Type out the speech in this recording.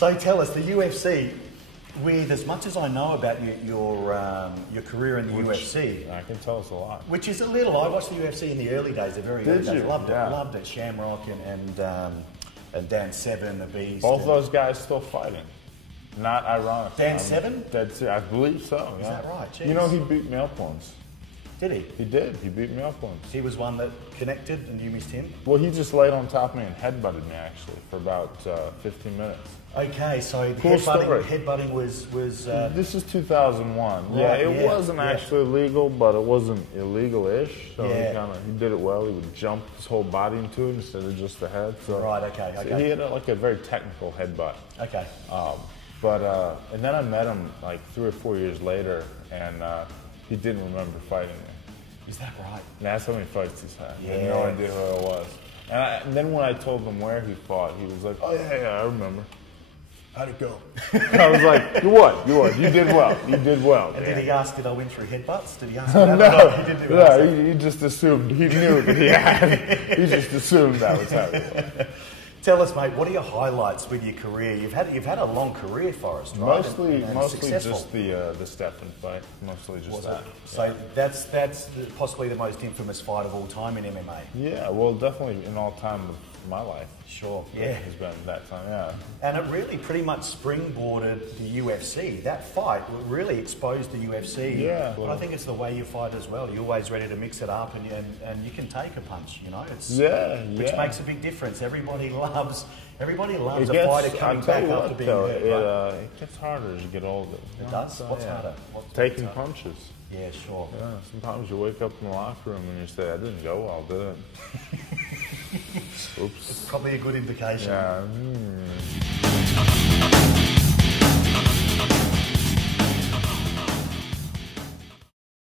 So tell us, the UFC, with as much as I know about your career in the UFC, I can tell us a lot. which is a little. I watched the UFC in the early days, the very early days. Loved it. Shamrock and Dan Severn, the Beast. Both those guys still fighting. Not ironic. Dan Severn? I believe so. Is that right? Jeez. You know, he beat me up once. Did he? He did. He beat me up once. He was one that connected and you missed him? Well, he just laid on top of me and headbutted me, actually, for about 15 minutes. Okay, so the Cool headbutting was this is 2001. Right, yeah, it wasn't actually illegal, but it wasn't illegal-ish. So he did it well. He would jump his whole body into it instead of just the head. So, right, okay. So he had like a very technical headbutt. Okay. And then I met him like 3 or 4 years later, and he didn't remember fighting me. Is that right? And that's how many fights he's had. Yeah. I had no idea who it was. And then when I told him where he fought, he was like, "Oh yeah, I remember." How'd it go? I was like, "You won. You did well. You did well." And did he ask, did I win through headbutts? Did he ask No, that? He didn't do no, he just assumed. He knew that he had. He just assumed that was how it was. Tell us, mate, what are your highlights with your career? You've had a long career, Forrest, right? Mostly successful. just the Stephan fight. Mostly just that. So that's possibly the most infamous fight of all time in MMA. Yeah, well, definitely in all time of my life. Sure. Yeah, has been that time. Yeah. And it really pretty much springboarded the UFC. That fight really exposed the UFC. Yeah. But I think it's the way you fight as well. You're always ready to mix it up, and you can take a punch. You know, which makes a big difference. Everybody loves a fighter coming back after being hurt. It gets harder as you get older. It does. So, what's harder? Taking punches. Yeah, sure. Yeah. Sometimes you wake up in the locker room and you say, "I didn't go well, did it?" Oops. It's probably a good indication. Yeah.